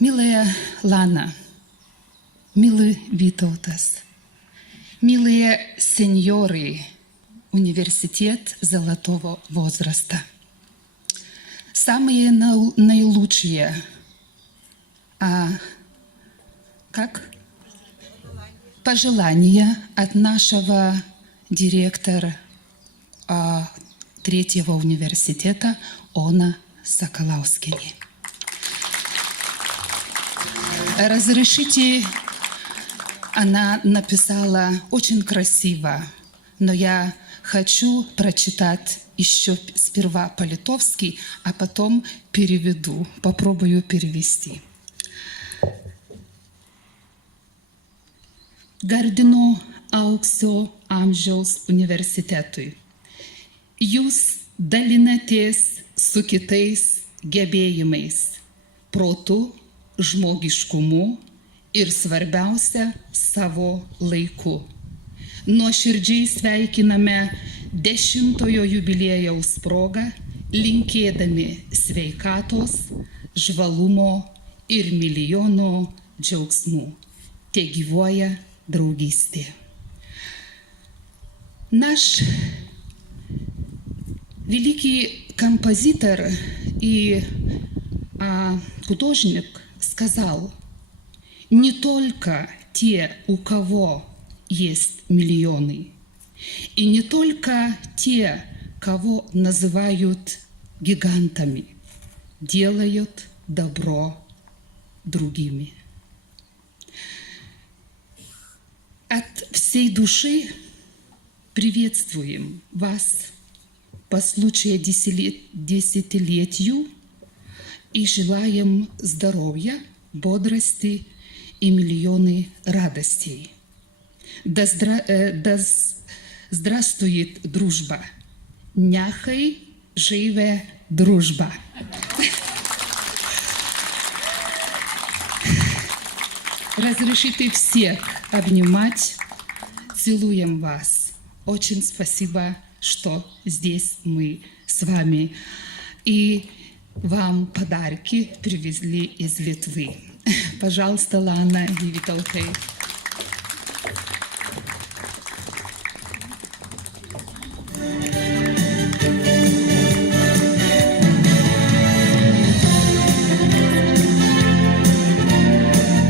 Милая Лана, милый Витаутас, милые сеньоры, университет золотого возраста, самые наилучшие, пожелания от нашего директора третьего университета Она Соколовскини. Разрешите, она написала очень красиво, но я хочу прочитать еще сперва по-литовски, а потом переведу, попробую перевести. Garbinu aukso amžiaus universitetui. Jūs dalinatės su kitais gebėjimais, protu, žmogiškumu ir svarbiausia savo laiku. Nuoširdžiai sveikiname 10-ojo jubiliejaus progą, linkėdami sveikatos, žvalumo ir milijono džiaugsmų. Tegyvuoja draugystė. Наш великий композитор и художник сказал: не только те, у кого есть миллионы, и не только те, кого называют гигантами, делают добро другими. От всей души приветствуем вас по случаю десятилетию и желаем здоровья, бодрости и миллионы радостей. Да здравствует дружба! Няхай живе дружба! Разрешите всех обнимать. Целуем вас. Очень спасибо, что здесь мы с вами. И вам подарки привезли из Литвы. Пожалуйста, Лана и Виталий.